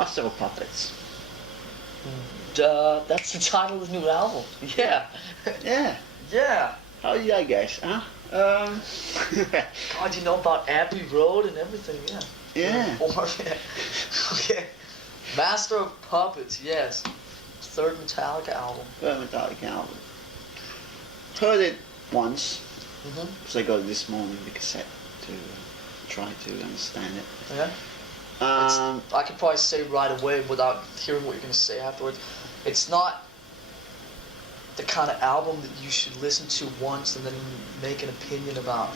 Master of Puppets. That's the title of the new album. Yeah. Yeah. Yeah. How did I guess, huh? God, you know about Abbey Road and everything, yeah. Yeah. Yeah. Okay. Master of Puppets, yes. Third Metallica album. Metallica album. Heard it once, Mm-hmm. because I got it this morning, the cassette, to try to understand it. Yeah. I could probably say right away without hearing what you're going to say afterwards. It's not the kind of album that you should listen to once and then make an opinion about.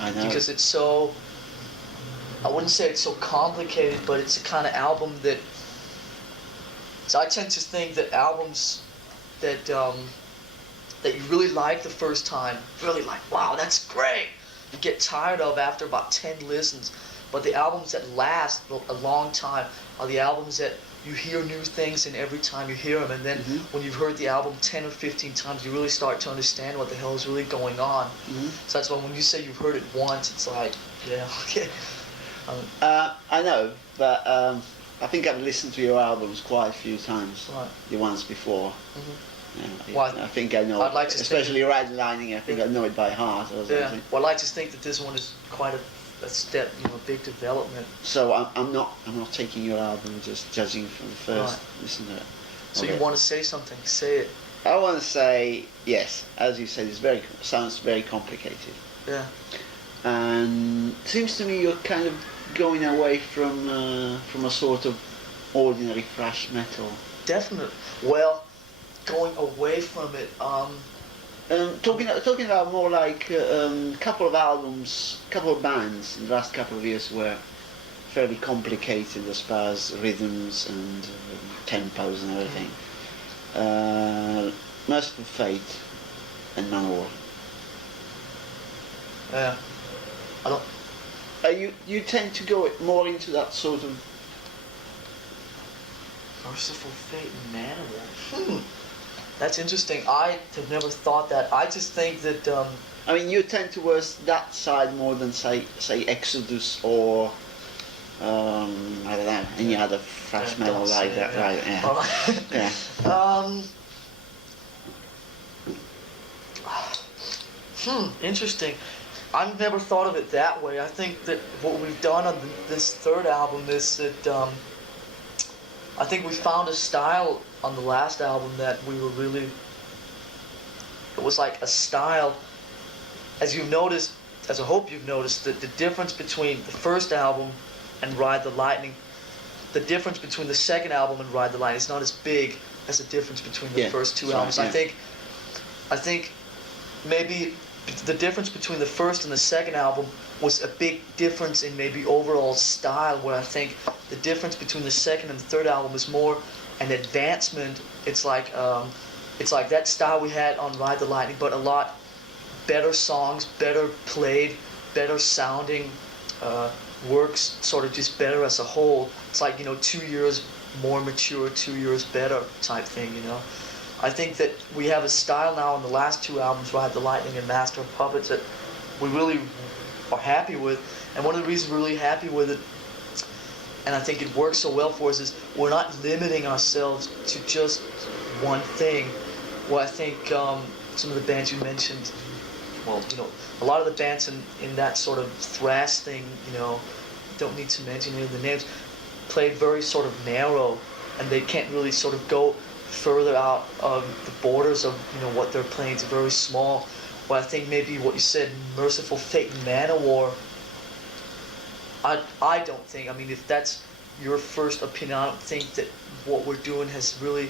I know. Because it's so, I wouldn't say it's so complicated, but it's the kind of album that, so I tend to think that albums that that you really like the first time, really like, wow, that's great, you get tired of after about 10 listens. But the albums that last a long time are the albums that you hear new things in every time you hear them. And then when you've heard the album 10 or 15 times, you really start to understand what the hell is really going on. So that's why when you say you've heard it once, it's like, yeah, okay. I know, but I think I've listened to your albums quite a few times. Right. The ones before. Yeah, Well, I think I know I'd it. like to Especially Redlining, I think I know it by heart or something. Yeah. Well, I like to think that this one is quite a step, a big development. So I'm not taking your album just judging from the first listen to it. So Okay. you want to say something? Say it. I want to say yes, as you said, sounds very complicated. Yeah. And it seems to me you're kind of going away from a sort of ordinary thrash metal. Definitely. Well, going away from it. Talking about more like couple of albums, couple of bands in the last couple of years were fairly complicated as far as rhythms and tempos and everything. Merciful Fate and Manowar. Yeah. I don't. You tend to go more into that sort of. Merciful Fate and Manowar. That's interesting. I have never thought that. I just think that. I mean, you tend towards that side more than say Exodus or I don't know, any other thrash metal like that, right? Yeah. Yeah. Interesting. I've never thought of it that way. I think that what we've done on this third album is that I think we found a style on the last album that we were really. It was like a style, as you've noticed, as I hope you've noticed, that the difference between the first album and Ride the Lightning, the difference between the second album and Ride the Lightning is not as big as the difference between the first two albums. Yeah. I think maybe the difference between the first and the second album was a big difference in maybe overall style, where I think the difference between the second and the third album is more an advancement. It's like that style we had on Ride the Lightning, but a lot better songs, better played, better sounding, works sort of just better as a whole. It's like, 2 years more mature, 2 years better type thing, I think that we have a style now in the last two albums, Ride the Lightning and Master of Puppets, that we really are happy with. And one of the reasons we're really happy with it, and I think it works so well for us, is we're not limiting ourselves to just one thing. Well, I think some of the bands you mentioned, well, a lot of the bands in that sort of thrash thing, don't need to mention any of the names, played very sort of narrow, and they can't really sort of go further out of the borders of what they're playing. It's very small. But I think maybe what you said, Merciful Fate and Manowar, I don't think, if that's your first opinion, I don't think that what we're doing has really.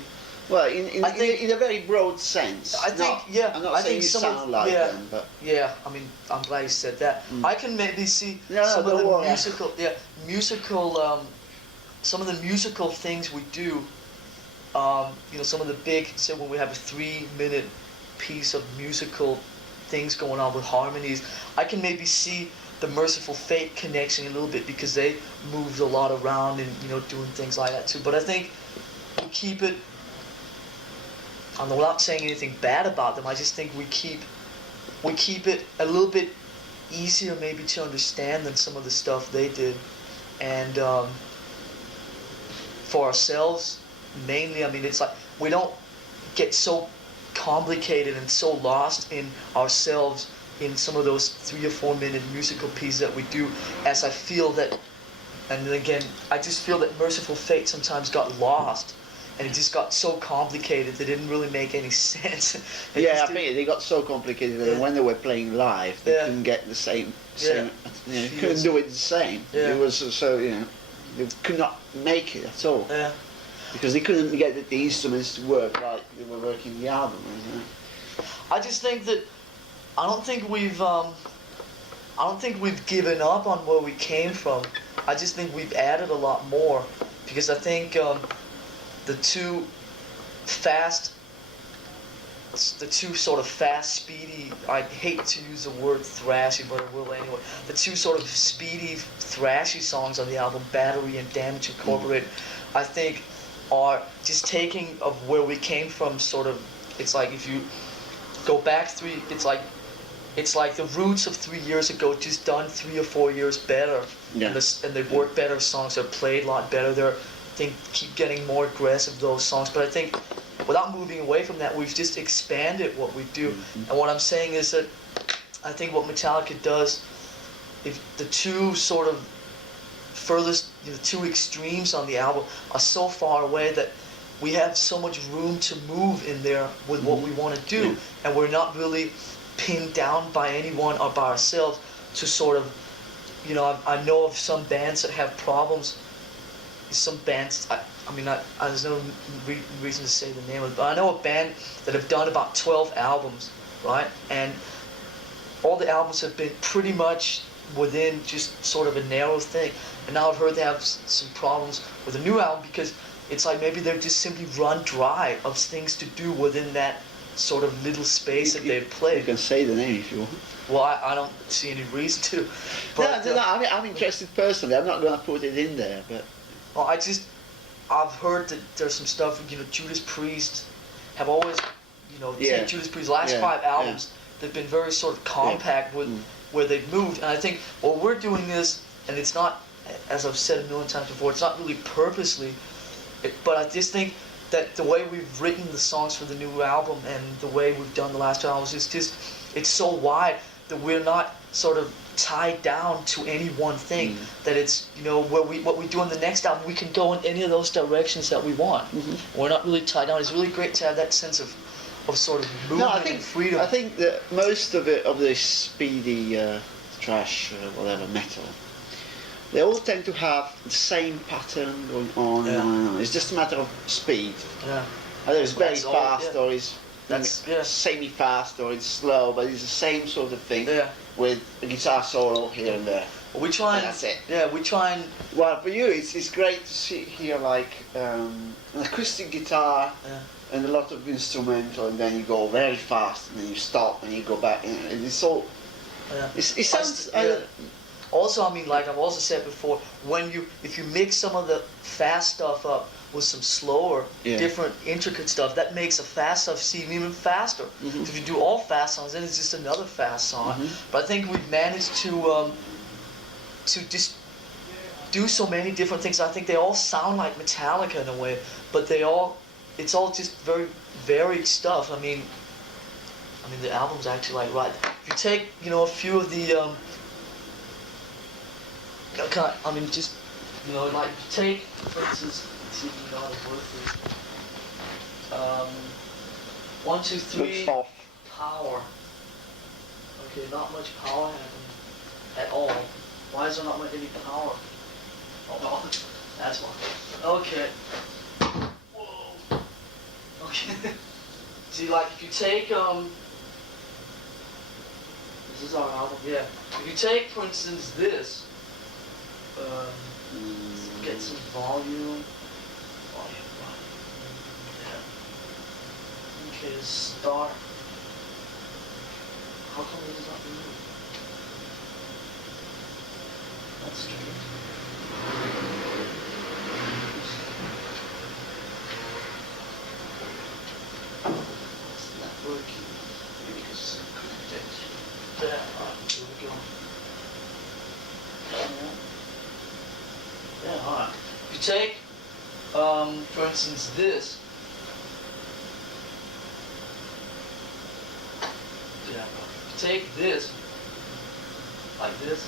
Well, in a very broad sense. I think, I'm not saying you sound like them, but yeah. I'm glad you said that. I can maybe see some of the musical things we do. Some of the big, say when we have a 3-minute piece of musical things going on with harmonies, I can maybe see the Merciful Fate connection a little bit, because they moved a lot around and doing things like that too. But I think we keep it. I'm not saying anything bad about them. I just think we keep it a little bit easier maybe to understand than some of the stuff they did, and for ourselves, mainly, I mean, it's like we don't get so complicated and so lost in ourselves in some of those 3 or 4 minute musical pieces that we do, as I feel that, and then again, I just feel that Merciful Fate sometimes got lost, and it just got so complicated that it didn't really make any sense. Yeah, I think they got so complicated that when they were playing live, they couldn't get the same, couldn't do it the same. It was so, they could not make it at all. Yeah. Because they couldn't get the instruments to work like they were working the album. I just think that I don't think we've given up on where we came from. I just think we've added a lot more, because I think the two sort of fast, speedy, I hate to use the word thrashy, but I will anyway. The two sort of speedy, thrashy songs on the album, Battery and Damage Incorporated, I think are just taking of where we came from, sort of. It's like if you go back it's like the roots of 3 years ago, just done 3 or 4 years better, and they work better songs. They're played a lot better. They're, I think, keep getting more aggressive, those songs. But I think, without moving away from that, we've just expanded what we do. And what I'm saying is that I think what Metallica does, if the two sort of furthest, the two extremes on the album are so far away that we have so much room to move in there with what we want to do, and we're not really pinned down by anyone or by ourselves to sort of, I know of some bands that have problems. Some bands, there's no reason to say the name of it, but I know a band that have done about 12 albums, right? And all the albums have been pretty much within just sort of a narrow thing. And now I've heard they have some problems with a new album, because it's like maybe they've just simply run dry of things to do within that sort of little space that they've played. You can say the name if you want. Well, I don't see any reason to. But, no, I'm interested personally. I'm not going to put it in there, but. Well, I've heard that there's some stuff, Judas Priest have always, take Judas Priest's last 5 albums, they've been very sort of compact with where they've moved. And I think what we're doing is, and it's not, as I've said a million times before, it's not really purposely, but I just think that the way we've written the songs for the new album and the way we've done the last 2 albums is just, it's so wide that we're not sort of tied down to any one thing. That it's, what we do on the next album, we can go in any of those directions that we want. We're not really tied down. It's really great to have that sense of sort of movement and freedom. I think that most of this speedy thrash, whatever, metal, they all tend to have the same pattern going on and on and on. It's just a matter of speed. Either it's very fast or it's semi-fast or it's slow, but it's the same sort of thing with a guitar solo here and there. We try and, that's it. Yeah, we try and. Well, for you, it's great to hear like an acoustic guitar and a lot of instrumental, and then you go very fast, and then you stop, and you go back, and it's all. It sounds. Also, like I've also said before, if you mix some of the fast stuff up with some slower, different, intricate stuff, that makes a fast stuff seem even faster. If you do all fast songs, then it's just another fast song. But I think we've managed to just do so many different things. I think they all sound like Metallica in a way, but it's all just very varied stuff. I mean, the album's actually like, right. If you take, a few of the, like if you take, for instance, let's see if you got a word for it. 1, 2, 3, power. Okay, not much power happening at all. Why is there not any power? Oh, no, that's why. Okay. Whoa. Okay. See, like if you take, this is our album, yeah. If you take, for instance, this, get some volume. Okay, start. How come it is not moving? That's strange. It's not working. Maybe because it's connected. There, here we go. Yeah, alright. If you take For instance, this. Yeah. Take this, like this.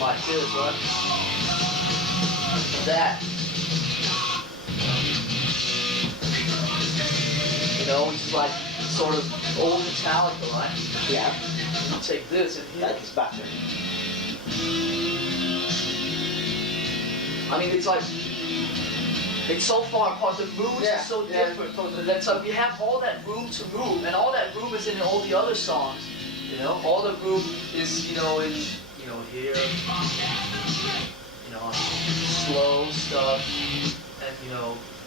Like this, right? That. You know, which is like sort of old Metallica, right? Yeah. You take this and here. Like it's better. I mean, it's like, it's so far apart, the moods are so different. That's like we have all that room to move, and all that room is in all the other songs. You know, all the room is, in, here, slow stuff, and,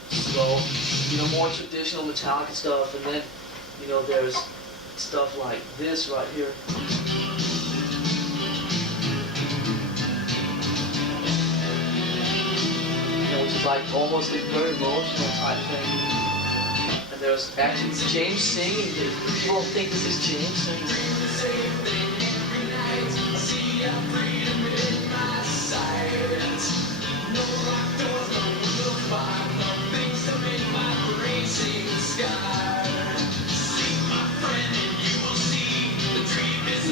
slow, more traditional Metallica stuff, and then, there's stuff like this right here. Which is like almost a very emotional type thing. And there's actually, it's James singing this. People don't think this is James singing.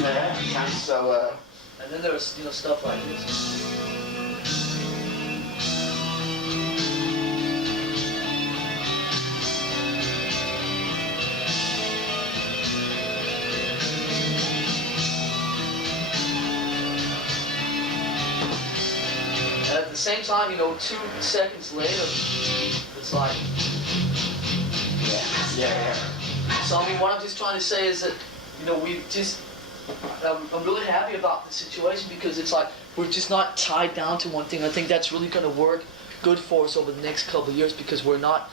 Yeah, sounds so. And then there's stuff like this. At the same time, 2 seconds later, it's like, Yeah. So I mean, what I'm just trying to say is that, we just, I'm really happy about the situation because it's like, we're just not tied down to one thing. I think that's really going to work good for us over the next couple of years because we're not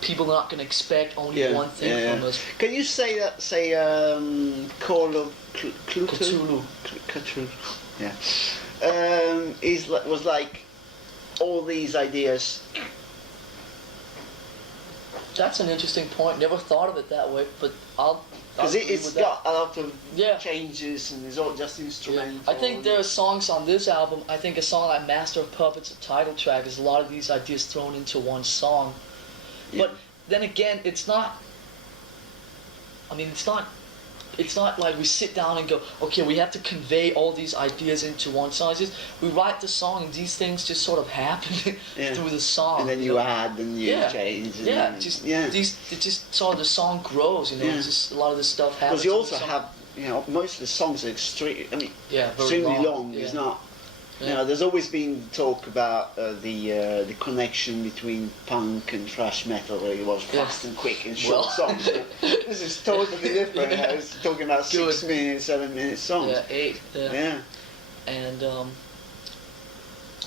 people are not going to expect only one thing from us. Can you say Call of Cthulhu. Cthulhu. Yeah. Was like all these ideas. That's an interesting point. Never thought of it that way, but Because it's got a lot of Yeah. changes and it's all just instrumental. I think there are songs on this album. I think a song like Master of Puppets, a title track, is a lot of these ideas thrown into one song. Yeah. But then again, it's not. I mean, it's not like we sit down and go, okay, we have to convey all these ideas into one song. It's just, we write the song and these things just sort of happen through the song. And then you add and you change. And it just sort of the song grows, It's just a lot of this stuff happens. Because you also have, most of the songs are extremely very long. It's not. There's always been talk about the connection between punk and thrash metal, where it was fast and quick and short songs. This is totally different. I was talking about 6 minutes, 7 minute songs. Yeah, 8. Yeah. And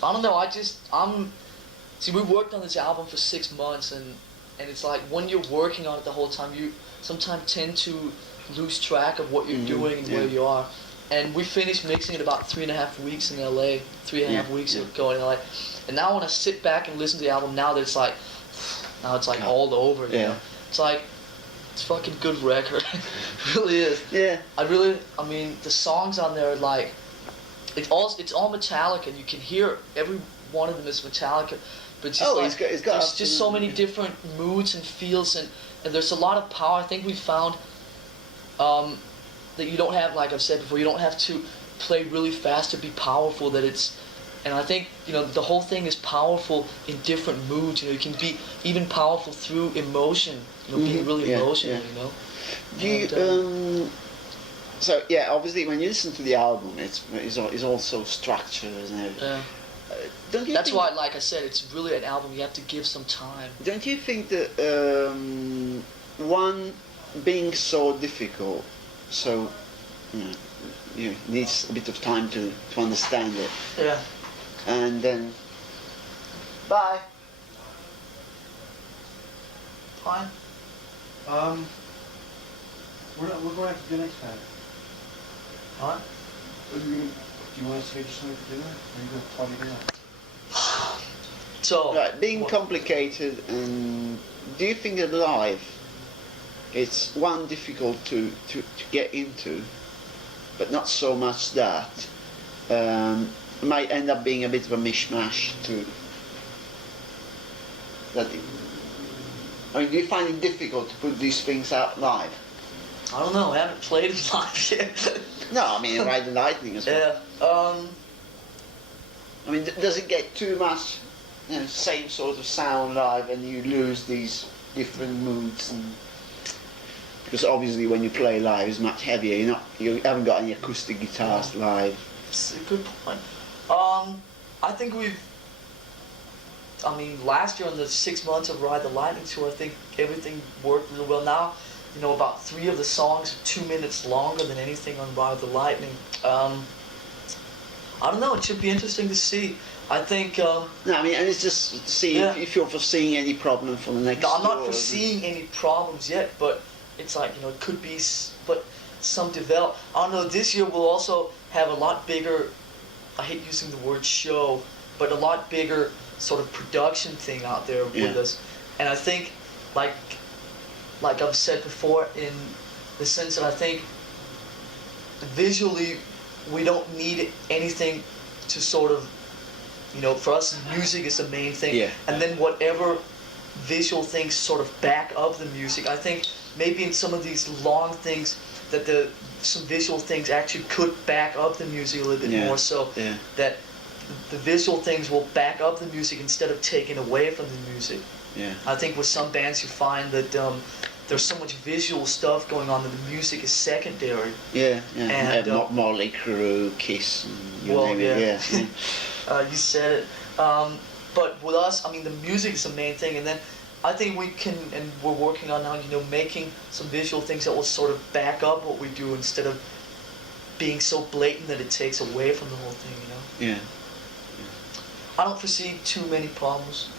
I don't know. See, we worked on this album for 6 months, and it's like when you're working on it the whole time, you sometimes tend to lose track of what you're doing and where you are. And we finished mixing it about 3.5 weeks in LA, 3.5 weeks ago in LA. And now when I sit back and listen to the album, now that it's like all over, It's like, it's a fucking good record. It really is. Yeah. I mean, the songs on there are like, it's all Metallica, and you can hear every one of them is Metallica. But it's just there's just so many different moods and feels, and there's a lot of power. I think we found, that you don't have, like I've said before, you don't have to play really fast to be powerful. And I think, the whole thing is powerful in different moods. You can be even powerful through emotion, being really emotional, Do you, so obviously when you listen to the album, it's also structured and everything. Yeah. That's why, like I said, it's really an album you have to give some time. Don't you think that one being so difficult, so needs a bit of time to understand it. Yeah. And then bye. Fine. We're going out to dinner tonight. Huh? Do you want to take something for dinner? Or are you going to party dinner? So Right, being complicated, and do you think that live it's difficult to get into, but not so much that, might end up being a bit of a mishmash too. I mean, do you find it difficult to put these things out live? I don't know. I haven't played it live yet. No, I mean, Ride the Lightning as well. Yeah. I mean, does it get too much, same sort of sound live, and you lose these different moods? Because obviously, when you play live, it's much heavier. You haven't got any acoustic guitars live. It's a good point. I think last year on the 6 months of Ride the Lightning tour, I think everything worked really well. Now, about 3 of the songs are 2 minutes longer than anything on Ride the Lightning. I don't know, it should be interesting to see. I think... no, I mean, and it's just to see if you're foreseeing any problem for the next No, I'm not tour. foreseeing any problems yet, but it's like, it could be, but some develop. I don't know, this year we'll also have a lot bigger, I hate using the word show, but a lot bigger sort of production thing out there with us. And I think, like I've said before, in the sense that I think visually we don't need anything to sort of, for us music is the main thing. Yeah. And then whatever visual things sort of back up the music. I think maybe in some of these long things that some visual things actually could back up the music a little bit more, so that the visual things will back up the music instead of taking away from the music. Yeah. I think with some bands you find that there's so much visual stuff going on that the music is secondary. Yeah, yeah. And Motley Crue, Kiss, and you name it. Yeah. You said it. But with us, the music is the main thing, and then I think we can, and we're working on now, making some visual things that will sort of back up what we do instead of being so blatant that it takes away from the whole thing, Yeah. I don't foresee too many problems.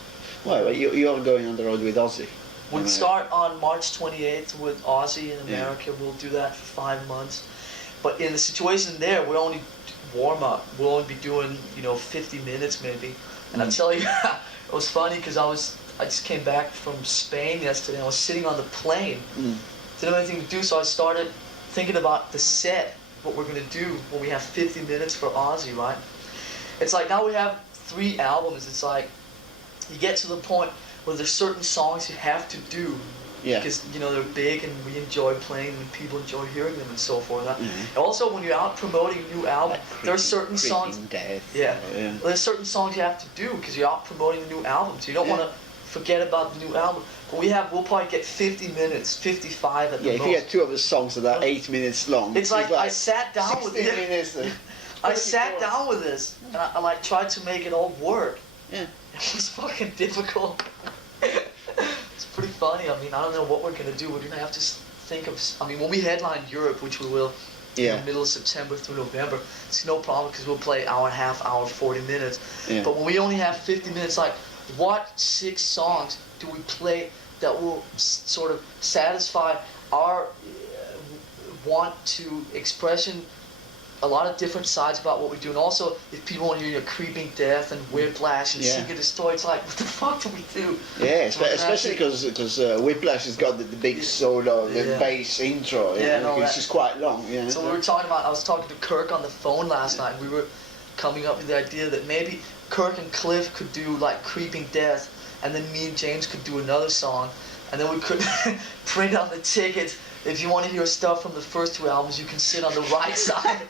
Well, you're going on the road with Ozzy. We'll start on March 28th with Ozzy in America. We'll do that for 5 months. But in the situation there, we're only warm up. We'll only be doing, 50 minutes maybe. And I tell you, it was funny because I just came back from Spain yesterday. I was sitting on the plane. Didn't have anything to do, so I started thinking about the set, what we're going to do when we have 50 minutes for Ozzy, right? It's like now we have 3 albums. It's like you get to the point where there's certain songs you have to do because they're big and we enjoy playing them and people enjoy hearing them and so forth. Also, when you're out promoting a new album, there's certain songs. There's certain songs you have to do because you're out promoting a new album, so you don't want to forget about the new album. But we'll probably get 50 minutes, 55 at the most. If you get 2 of the songs that are 8 minutes long, it's like I sat down with it. Minutes. I sat down with this and I tried to make it all work. Yeah. It was fucking difficult. It's pretty funny. I don't know what we're going to do. We're going to have to think of... when we headline Europe, which we will in the middle of September through November, it's no problem because we'll play hour and a half, hour 40 minutes. Yeah. But when we only have 50 minutes, like, what 6 songs do we play that will sort of satisfy our want to expression, a lot of different sides about what we do, and also if people want to hear Creeping Death and Whiplash and Secret Destroy, it's like, what the fuck do we do? Yeah, especially because Whiplash has got the big solo, the bass intro, it's just quite long. Yeah. So I was talking to Kirk on the phone last night, and we were coming up with the idea that maybe Kirk and Cliff could do like Creeping Death, and then me and James could do another song, and then we could print out the tickets. If you want to hear stuff from the first 2 albums, you can sit on the right side.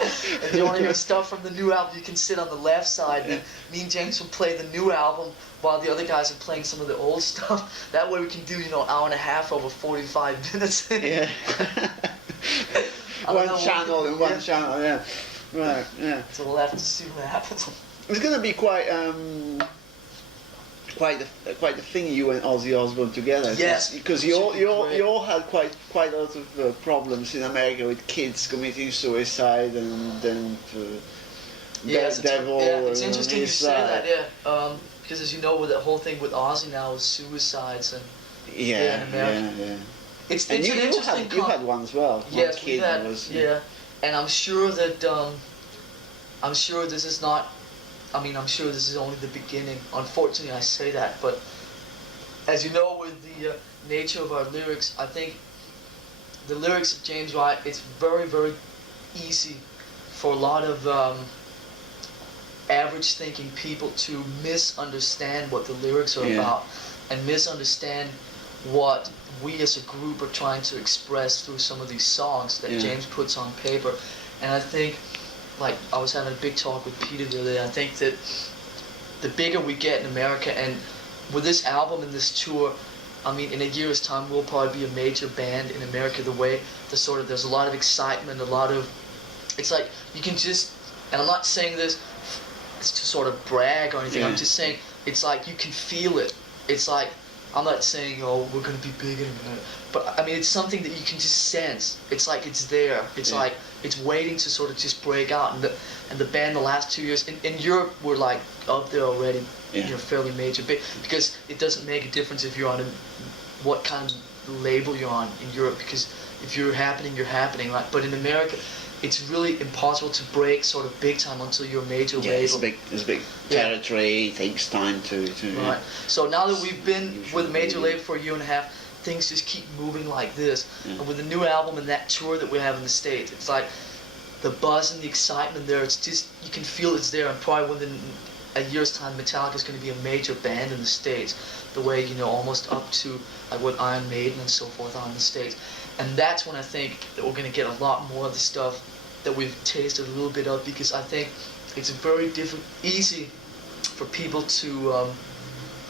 If you want to hear stuff from the new album, you can sit on the left side. And me and James will play the new album while the other guys are playing some of the old stuff. That way we can do, an hour and a half over 45 minutes. Yeah. One channel in one channel, yeah. Right, yeah. So we'll have to see what happens. It's going to be quite the thing, you and Ozzy Osbourne together. Yes, because you all had quite a lot of problems in America with kids committing suicide and then devil. It's interesting you say that. Because as you know, with the whole thing with Ozzy now is suicides and in America. Yeah. It's and interesting. You had one as well. Yes, we had. And I'm sure that I'm sure this is not. I'm sure this is only the beginning. Unfortunately, I say that, but as you know, with the nature of our lyrics, I think the lyrics of James Wright, it's very, very easy for a lot of average thinking people to misunderstand what the lyrics are about and misunderstand what we as a group are trying to express through some of these songs that James puts on paper. And I think, like I was having a big talk with Peter the other day, I think that the bigger we get in America, and with this album and this tour, I mean, in a year's time we'll probably be a major band in America. The way there's a lot of excitement, a lot of, it's like you can just, and I'm not saying this to sort of brag or anything, I'm just saying it's like you can feel it. It's like, I'm not saying, oh, we're going to be big in a minute, but I mean, it's something that you can just sense. It's like it's there. It's like it's waiting to sort of just break out. And the band the last 2 years in Europe were like up there already, you know, fairly major, big, because it doesn't make a difference if you're on what kind of label you're on in Europe, because if you're happening, you're happening, right? But in America, it's really impossible to break sort of big time until you're a major label. It's a big territory. It takes time to right. So now that we've been with a major label for a year and a half, things just keep moving like this. And with the new album and that tour that we have in the States, it's like the buzz and the excitement there. It's just, you can feel it's there. And probably within a year's time, Metallica is going to be a major band in the States, the way, you know, almost up to like what Iron Maiden and so forth are in the States. And that's when I think that we're going to get a lot more of the stuff that we've tasted a little bit of, because I think it's very easy for people to,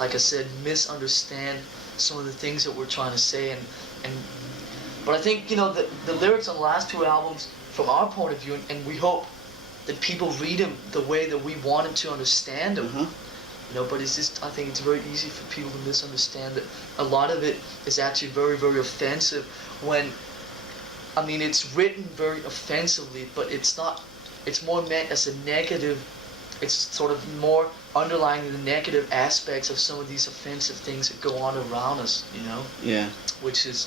like I said, misunderstand some of the things that we're trying to say. But I think, you know, the lyrics on the last two albums, from our point of view, and we hope that people read them the way that we want them to understand them. You know, but it's just, I think it's very easy for people to misunderstand that a lot of it is actually very, very offensive when, I mean, it's written very offensively, but it's not, it's more meant as a negative, it's sort of more underlying the negative aspects of some of these offensive things that go on around us, you know? Yeah. Which is,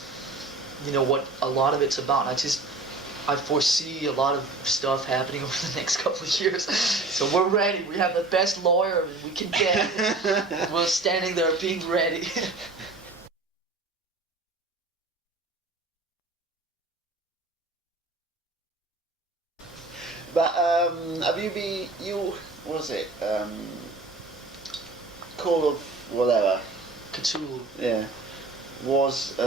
you know, what a lot of it's about. I foresee a lot of stuff happening over the next couple of years. So we're ready. We have the best lawyer we can get. We're standing there being ready. But have what was it? Call of whatever. Cthulhu. Yeah. Was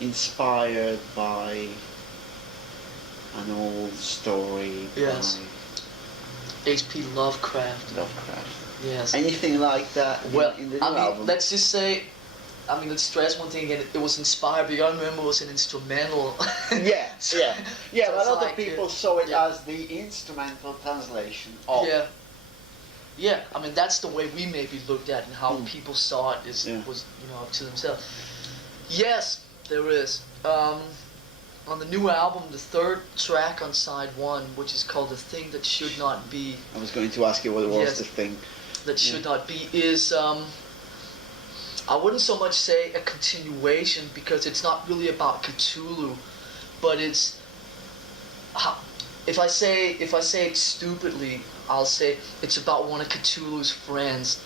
inspired by an old story. Yes. H.P. Lovecraft. Yes. Anything like that in the new album? Let's just say, let's stress one thing again. It was inspired, but you gotta remember it was an instrumental. Yeah. So But a lot like, of people saw it as the instrumental translation of. Yeah. Yeah, I mean, that's the way we maybe looked at it, and how people saw it was, you know, up to themselves. Yes, there is. On the new album, the third track on side one, which is called The Thing That Should Not Be. I was going to ask you what it was, the thing. That should not be is, I wouldn't so much say a continuation, because it's not really about Cthulhu, but it's, if I say it stupidly, I'll say it's about one of Cthulhu's friends.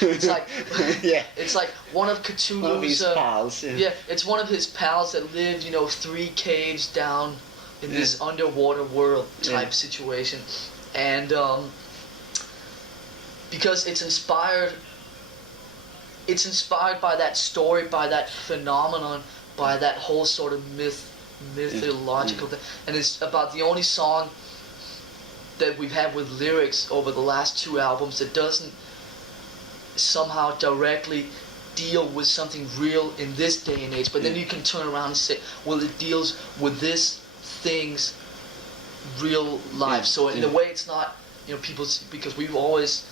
It's like, it's like one of Cthulhu's one of his pals. Yeah, it's one of his pals that lived, you know, 3 caves down in this underwater world type situation, and because it's inspired by that story, by that phenomenon, by that whole sort of mythological thing, and it's about the only song that we've had with lyrics over the last 2 albums that doesn't somehow directly deal with something real in this day and age, but then you can turn around and say, well, it deals with this thing's real life. So in a way, it's not, you know, because we've always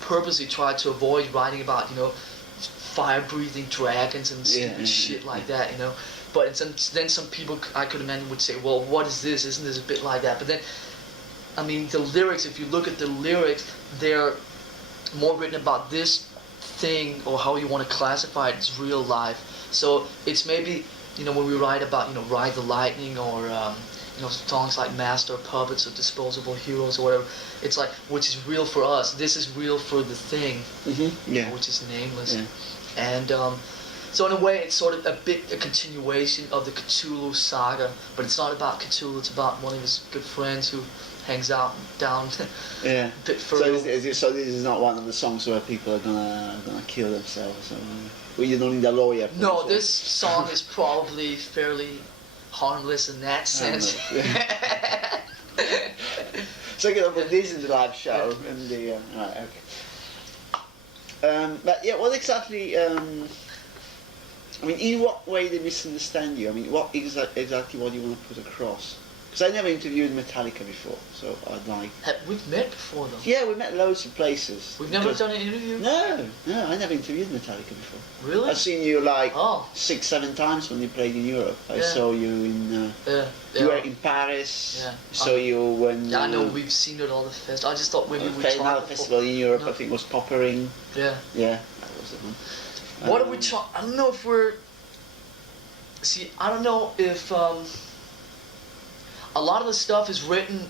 purposely tried to avoid writing about, you know, fire-breathing dragons and stupid shit like that, you know. But then some people, I could imagine, would say, well, what is this? Isn't this a bit like that? But then, I mean, the lyrics, if you look at the lyrics, they're more written about this thing, or how you want to classify it, as real life. So it's maybe, you know, when we write about, you know, Ride the Lightning, or, you know, songs like Master of Puppets or Disposable Heroes or whatever, it's like, which is real for us. This is real for the thing, which is nameless. And So in a way, it's sort of a continuation of the Cthulhu saga, but it's not about Cthulhu. It's about one of his good friends who hangs out down Yeah. a bit So, further. so this is not one of the songs where people are gonna kill themselves. Or, well, you don't need a lawyer. For No, this this song is probably fairly harmless in that sense. So you're gonna put this in the live show and the right, okay. But yeah, what exactly? I mean, in what way they misunderstand you? I mean, what exactly what do you want to put across? Because I never interviewed Metallica before, so I'd like. We've met before, though. Yeah, we met loads of places. We've never done an interview? No, I never interviewed Metallica before. Really? I've seen you like Oh. 6-7 times when you played in Europe. I Yeah. saw you in. You were in Paris. Yeah. Saw you when. Yeah, I know, we've seen it at all the festivals. I just thought maybe we'd played another talk festival in Europe. No. I think it was Poppering. Yeah. Yeah, that was the one. What are we talking? I don't know if we're. See, I don't know if a lot of the stuff is written.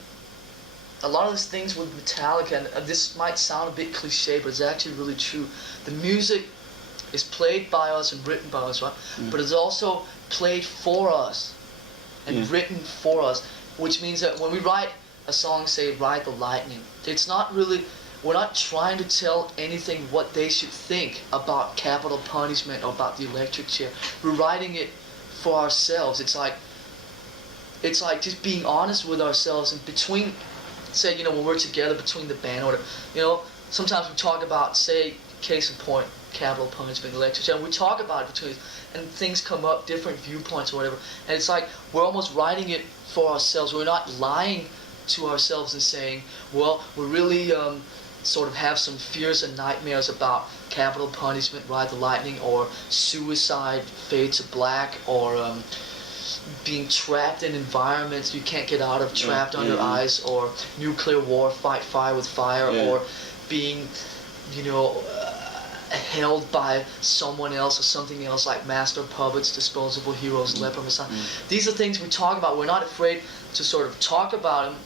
A lot of these things with Metallica, and this might sound a bit cliche, but it's actually really true. The music is played by us and written by us, right? But it's also played for us and written for us, which means that when we write a song, say "Ride the Lightning," it's not really. We're not trying to tell anything what they should think about capital punishment or about the electric chair. We're writing it for ourselves. It's like just being honest with ourselves, and between, say, when we're together between the band or sometimes we talk about, say, case in point, capital punishment, electric chair, and we talk about it between us, and things come up, different viewpoints or whatever, and it's like we're almost writing it for ourselves. We're not lying to ourselves and saying, well, we really sort of have some fears and nightmares about capital punishment, Ride the Lightning, or suicide, Fade to Black, or being trapped in environments you can't get out of, trapped under ice, or nuclear war, fight fire with fire, or being, held by someone else or something else, like Master Puppets, Disposable Heroes, Leper Messiah. These are things we talk about. We're not afraid to sort of talk about them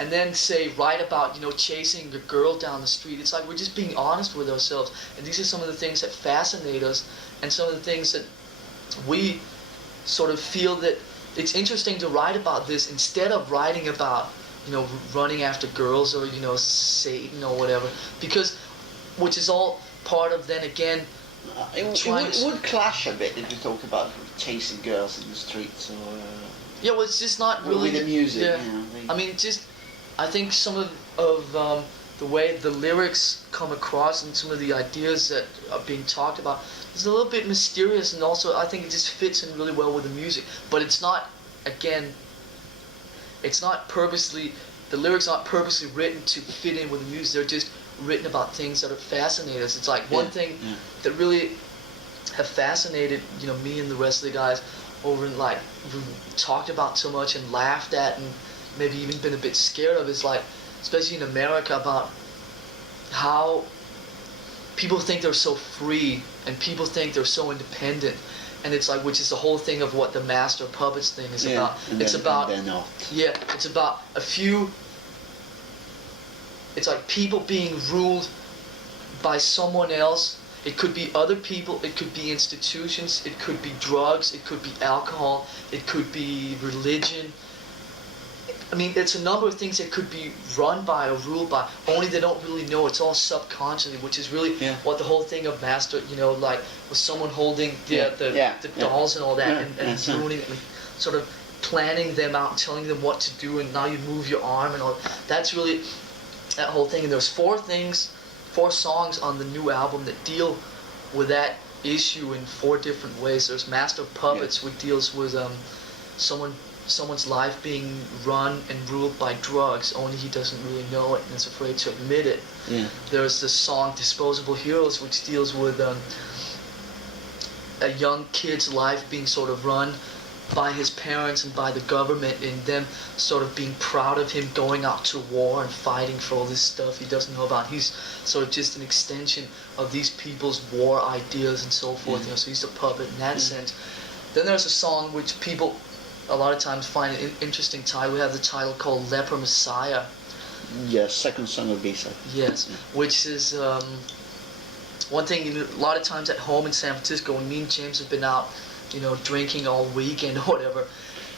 and then say, write about, chasing a girl down the street. It's like we're just being honest with ourselves. And these are some of the things that fascinate us, and some of the things that we sort of feel that it's interesting to write about this instead of writing about, running after girls or, Satan or whatever. Because, which is all part of, then again, it would clash a bit if you talk about chasing girls in the streets or. Yeah, well, it's just not really. With the music, Yeah. I mean, I think some of the way the lyrics come across and some of the ideas that are being talked about is a little bit mysterious, and also I think it just fits in really well with the music. But it's not, again, it's not purposely, the lyrics aren't purposely written to fit in with the music. They're just written about things that are fascinating us. It's like one thing that really have fascinated, me and the rest of the guys over in, like, we talked about so much and laughed at and maybe even been a bit scared of, is like, especially in America, about how people think they're so free and people think they're so independent, and it's like, which is the whole thing of what the Master Puppets thing is about. It's about they're not. Yeah, it's about a few. It's like people being ruled by someone else. It could be other people, it could be institutions, it could be drugs, it could be alcohol, it could be religion. I mean, it's a number of things that could be run by or ruled by, only they don't really know. It's all subconsciously, which is really what the whole thing of Master, like with someone holding the dolls and all that, and ruining it, and sort of planning them out and telling them what to do, and now you move your arm and all. That's really that whole thing. And there's 4 songs on the new album that deal with that issue in 4 different ways. There's Master Puppets, which deals with someone's life being run and ruled by drugs, only he doesn't really know it and is afraid to admit it. There's the song Disposable Heroes, which deals with a young kid's life being sort of run by his parents and by the government, and them sort of being proud of him going out to war and fighting for all this stuff he doesn't know about. He's sort of just an extension of these people's war ideas and so forth, so he's a puppet in that sense. Then there's a song which people a lot of times find an interesting title. We have the title called Leper Messiah. Yes, second song of B-side. Yes, which is one thing, a lot of times at home in San Francisco, when me and James have been out, drinking all weekend or whatever,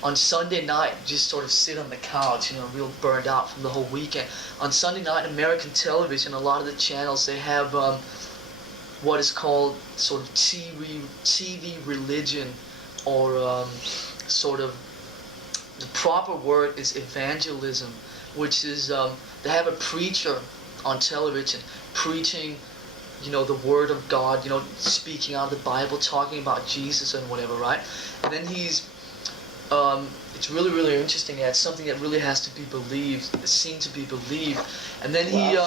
on Sunday night, just sort of sit on the couch, real burned out from the whole weekend. On Sunday night, American television, a lot of the channels, they have what is called sort of TV religion, or sort of, the proper word is evangelism, which is, they have a preacher on television preaching, the word of God, speaking out of the Bible, talking about Jesus and whatever, right? And then he's, it's really, really interesting. It's something that really has to be believed, seen to be believed. And then he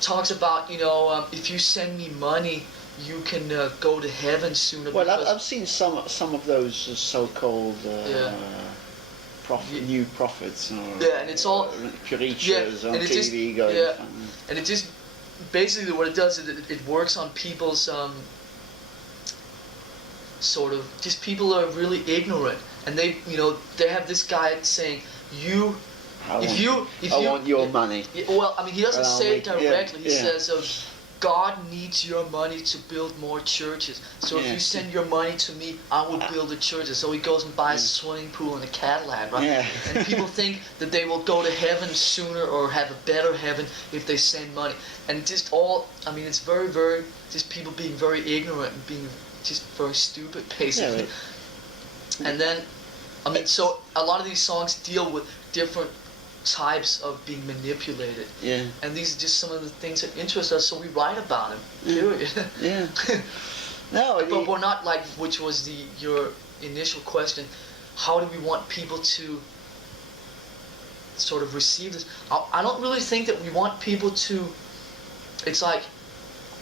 talks about, if you send me money, you can go to heaven sooner. Well, I've seen some of those so-called new prophets, or and it's all preachers on TV going. And it just basically what it does is it works on people's sort of, just people are really ignorant, and they have this guy saying, I want your money. Well, I mean, he doesn't say it directly. He says, God needs your money to build more churches. So if you send your money to me, I will build the churches. So he goes and buys a swimming pool and a Cadillac, right? Yeah. And people think that they will go to heaven sooner or have a better heaven if they send money. And just it's very, very, just people being very ignorant and being just very stupid, basically. Yeah, right. And then, so a lot of these songs deal with different types of being manipulated. Yeah. And these are just some of the things that interest us, so we write about them. Period. Yeah. No, but we're not like, which was your initial question, how do we want people to sort of receive this? I don't really think that we want people to. It's like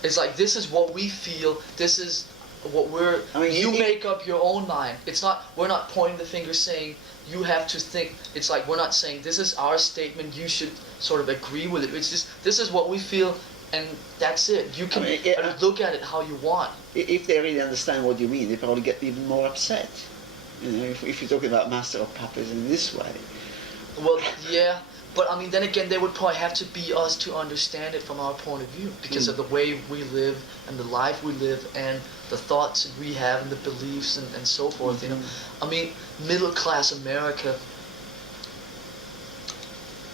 this is what we feel. This is what we're. You make up your own mind. It's not. We're not pointing the finger saying you have to think. It's like we're not saying this is our statement. You should sort of agree with it. It's just this is what we feel, and that's it. You can look at it how you want. If they really understand what you mean, they probably get even more upset. If you're talking about Master of Puppets in this way. Well, yeah. But then again, they would probably have to be us to understand it from our point of view, because of the way we live and the life we live and the thoughts that we have and the beliefs and so forth. Middle class America.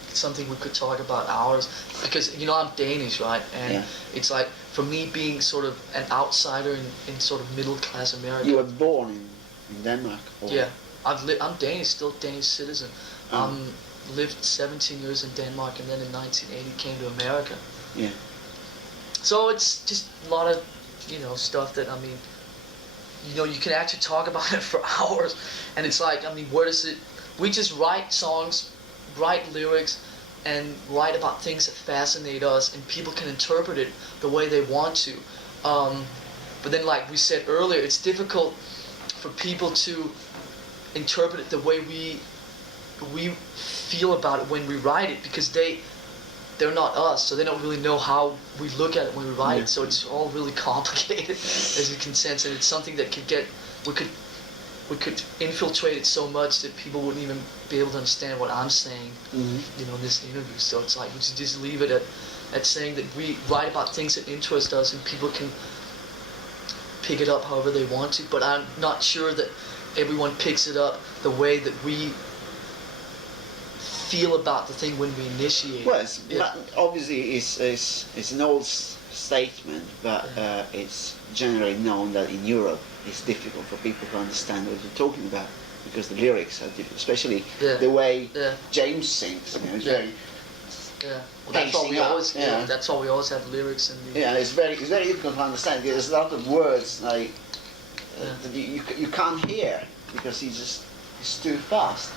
It's something we could talk about hours, because I'm Danish, right? And it's like, for me being sort of an outsider in sort of middle class America. You were born in Denmark. Or? Yeah, I'm Danish, still Danish citizen. Lived 17 years in Denmark, and then in 1980 came to America. Yeah. So it's just a lot of, stuff that, you can actually talk about it for hours, and it's like, where does it, we just write songs, write lyrics, and write about things that fascinate us, and people can interpret it the way they want to. But then, like we said earlier, it's difficult for people to interpret it the way we feel about it when we write it, because they're not us, so they don't really know how we look at it when we write it. So it's all really complicated, as you can sense, and it's something that we could infiltrate it so much that people wouldn't even be able to understand what I'm saying, in this interview. So it's like we should just leave it at saying that we write about things that interest us, and people can pick it up however they want to. But I'm not sure that everyone picks it up the way that we feel about the thing when we initiate. Well, obviously it's an old statement, but it's generally known that in Europe it's difficult for people to understand what you're talking about, because the lyrics are different, especially the way James sings. It's very. Yeah. Well, that's why we always. That's why we always have lyrics in the. Yeah, it's very difficult to understand. There's a lot of words like that you can't hear because it's too fast.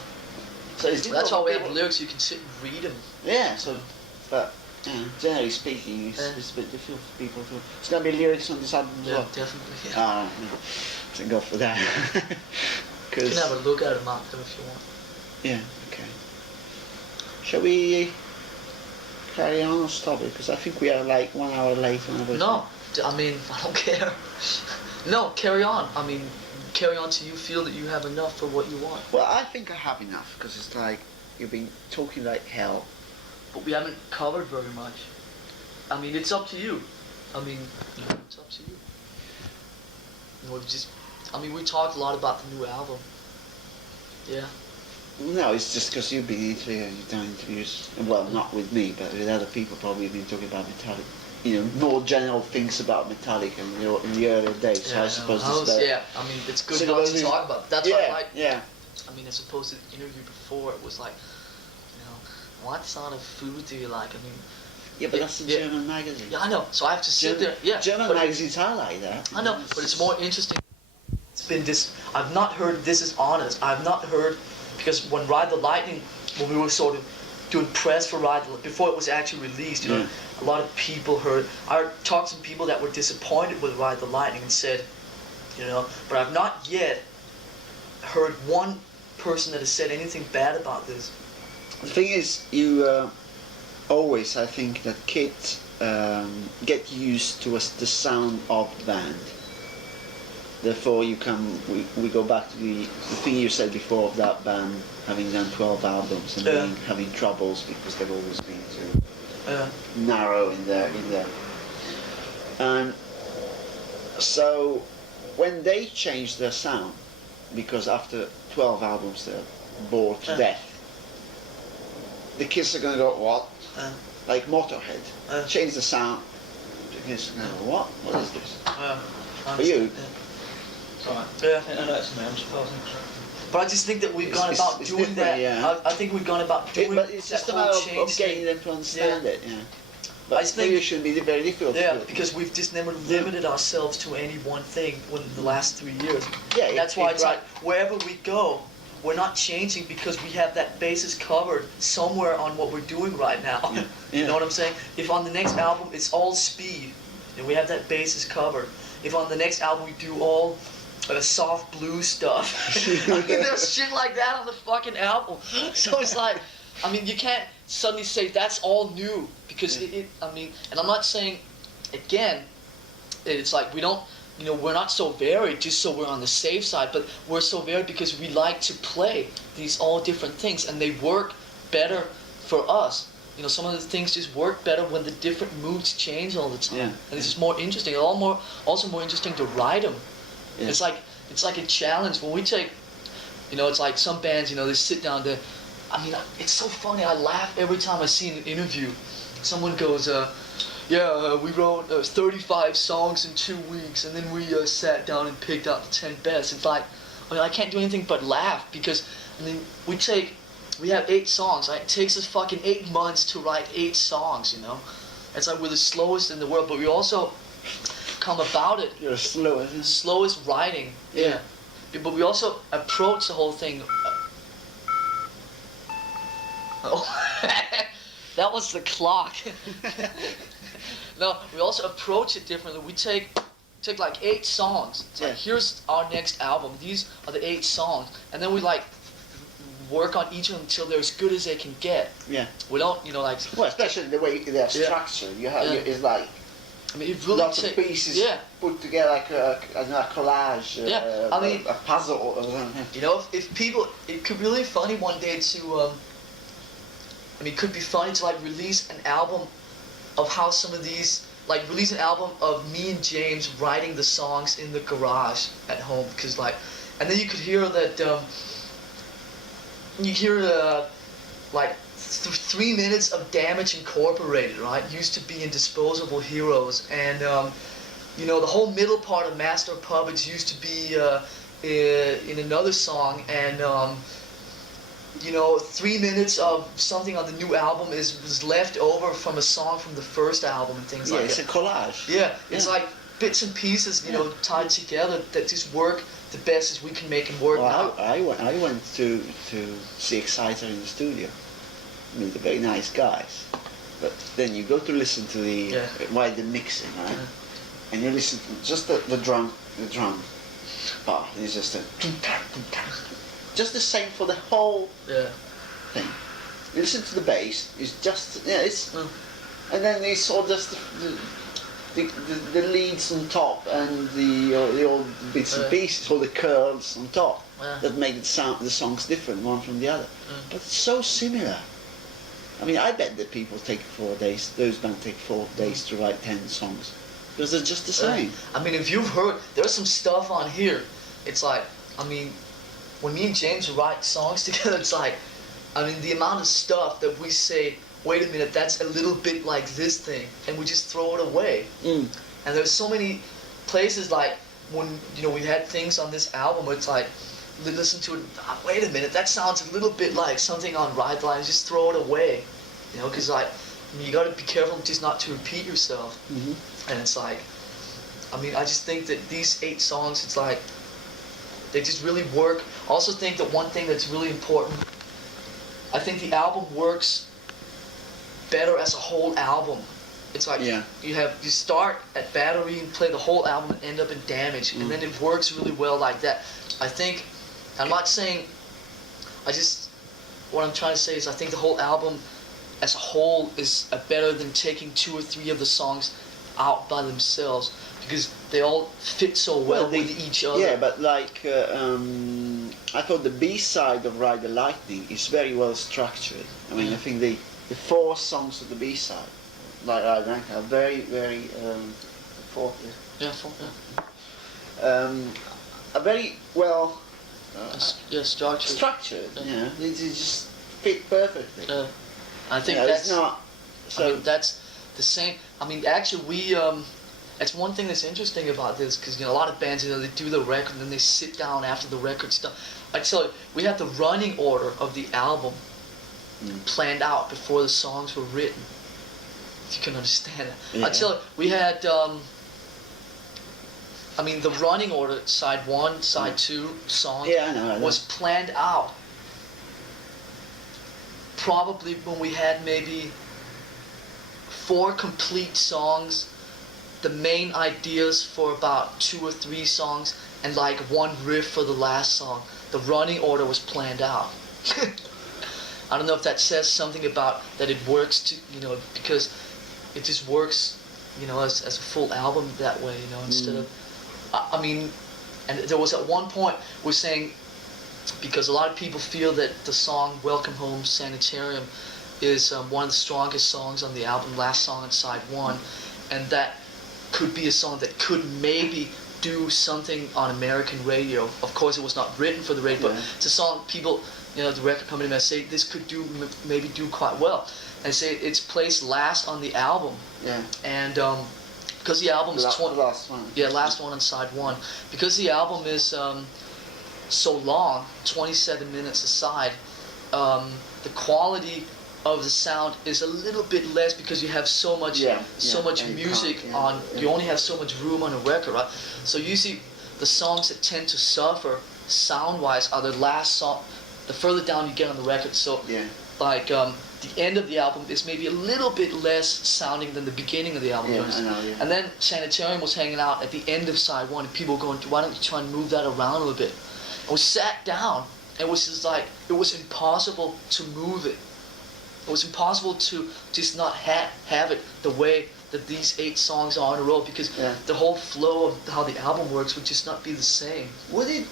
So that's why we have lyrics. You can sit and read them. Yeah. So, but generally speaking, it's a bit difficult for people to. It's gonna be lyrics on this album as well. Definitely. Yeah. So go for that. You can have a look at them after if you want. Yeah. Okay. Shall we carry on or stop it? Because I think we are like 1 hour late on our. No, I don't care. No, carry on. Carry on till you feel that you have enough for what you want. Well, I think I have enough, because it's like you've been talking like hell. But we haven't covered very much. It's up to you. I mean, it's up to you. We talked a lot about the new album. Yeah. No, it's just because you've been you've done interviews. Well, not with me, but with other people. Probably been talking about Metallica. More general things about Metallica in the earlier days. So I suppose it's good not to talk about. That's what I like. Yeah. As opposed to the interview before, it was like, what sort of food do you like? Yeah, but that's a German magazine. Yeah, I know. So I have to sit there. Yeah. German magazines are like that. I know, but it's more interesting. It's been this. I've not heard. This is honest. I've not heard, because when Ride the Lightning, when we were sort of doing press for Ride the, before it was actually released, a lot of people heard. I talked to some people that were disappointed with Ride the Lightning and said, but I've not yet heard one person that has said anything bad about this. The thing is, you always, I think, that kids get used to the sound of the band. Therefore, we go back to the thing you said before of that band having done 12 albums and having troubles because they've always been too narrow in there. And so when they change their sound, because after 12 albums they're bored to death, the kids are going to go, what? Like Motorhead. Change the sound. The kids are going to go, what? What is this? For you? Right. Yeah. I know it's me, I'm just passing. But I just think that we've gone about doing that. Yeah. I think we've gone about doing but it's just a matter of getting them to understand it. Yeah. But I think it should be very difficult. Yeah, because we've just never limited ourselves to any one thing in the last 3 years. Yeah. That's why it's like wherever we go, we're not changing because we have that basis covered somewhere on what we're doing right now. Yeah. You know what I'm saying? If on the next album it's all speed, and we have that basis covered. If on the next album we do all soft blues stuff, there's shit like that on the fucking album. So it's like, you can't suddenly say that's all new because and I'm not saying, again, it's like we don't, we're not so varied just so we're on the safe side, but we're so varied because we like to play these all different things and they work better for us. Some of the things just work better when the different moods change all the time. Yeah. And it's just more interesting. Also more interesting to write them. Yeah. It's like a challenge when we take, it's like some bands, they sit down there. It's so funny. I laugh every time I see an interview. Someone goes, we wrote 35 songs in 2 weeks, and then we sat down and picked out the 10 best. It's like, I can't do anything but laugh because, we have 8 songs. Right? It takes us fucking 8 months to write 8 songs, It's like we're the slowest in the world, but we also come about it. You're slowest. Slowest writing. Yeah. But we also approach the whole thing. Oh, that was the clock. No, we also approach it differently. We take like 8 songs. It's like, here's our next album. These are the 8 songs, and then we work on each of them until they're as good as they can get. Yeah. We don't, Well, especially the way they're structured. You have it's like. It really lots of pieces put together like a collage. A puzzle or something. If people, it could be really funny one day to. It could be funny to release an album of how some of these. Release an album of me and James writing the songs in the garage at home, because and then you could hear that. You hear 3 minutes of Damage Incorporated, right? Used to be in Disposable Heroes, and the whole middle part of Master of Puppets used to be in another song, and 3 minutes of something on the new album was left over from a song from the first album and things like that. Yeah, it's a collage. Yeah, it's like bits and pieces, tied together that just work the best as we can make them work. Well, I went to see Exciter in the studio. They're very nice guys, but then you go to listen to the mixing, right? And you listen to just the drum part. It's just the same for the whole thing. You listen to the bass. It's just and then it's all just the leads on top and the old bits and pieces, all the curls on top that make the songs different one from the other. But it's so similar. I bet that people take 4 days. Those bands take 4 days to write 10 songs. because they're just the same. I mean, if you've heard, there's some stuff on here. It's like, I mean, when me and James write songs together, it's like, I mean, the amount of stuff that we say, wait a minute, that's a little bit like this thing, and we just throw it away. Mm. And there's so many places like when, you know, we had things on this album where it's like, listen to it, wait a minute, that sounds a little bit like something on Ride the Line, just throw it away. You know, because like, I mean, you got to be careful just not to repeat yourself. Mm-hmm. And it's like, I mean, I just think that these 8 songs, it's like, they just really work. I also think that one thing that's really important, I think the album works better as a whole album. It's like you start at Battery and play the whole album and end up in Damage, and then it works really well like that. I think, I'm not saying, what I'm trying to say is I think the whole album as a whole is better than taking 2 or 3 of the songs out by themselves, because they all fit so well with each other. Yeah, but like I thought the B-side of Ride the Lightning is very well structured. I mean, I think the 4 songs of the B-side, like Ride the Lightning, are very, very are very well structured. Yeah. They just fit perfectly. I think that's not. So I mean, that's the same. I mean, actually, we. That's one thing that's interesting about this, because you know a lot of bands, you know, they do the record and then they sit down after the record's done. I tell you, we had the running order of the album planned out before the songs were written. If you can understand it. Yeah. I tell you, we had. I mean, the running order, side 1, side 2 songs was planned out. Probably when we had maybe 4 complete songs, the main ideas for about 2 or 3 songs, and like 1 riff for the last song. The running order was planned out. I don't know if that says something about that it works to, you know, because it just works, you know, as a full album that way, you know, instead of, I mean, and there was at one point we're saying, because a lot of people feel that the song Welcome Home Sanitarium is one of the strongest songs on the album, last song on side 1, and that could be a song that could maybe do something on American radio. Of course, it was not written for the radio, but it's a song people, you know, the record company may say this could maybe do quite well, and say it's placed last on the album. Yeah. And because the album is last one. Yeah, last one on side 1. Because the album is so long, 27 minutes aside, the quality of the sound is a little bit less because you have so much music on. You only have so much room on a record, right? So usually the songs that tend to suffer sound-wise are the last song, the further down you get on the record. So like the end of the album is maybe a little bit less sounding than the beginning of the album. And then Sanitarium was hanging out at the end of side 1, and people going, why don't you try and move that around a little bit? And we sat down, and it was just like, it was impossible to move it. It was impossible to just not have it the way that these 8 songs are in a row, because the whole flow of how the album works would just not be the same. Would it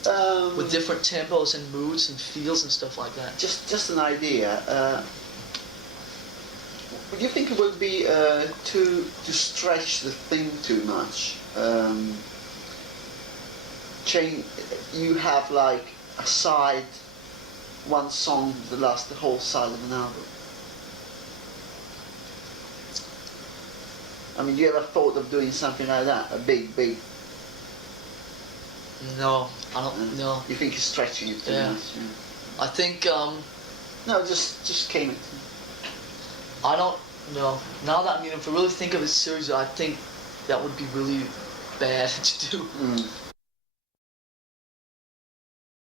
with different tempos and moods and feels and stuff like that? Just an idea. Would you think it would be to stretch the thing too much? You have like a side, one song that lasts the whole side of an album. I mean, you ever thought of doing something like that? A big. No, I don't. No. You think you're stretching it too much? Yeah. I think. No, just came it. I don't know. Now that, I mean, if I really think of it seriously, I think that would be really bad to do.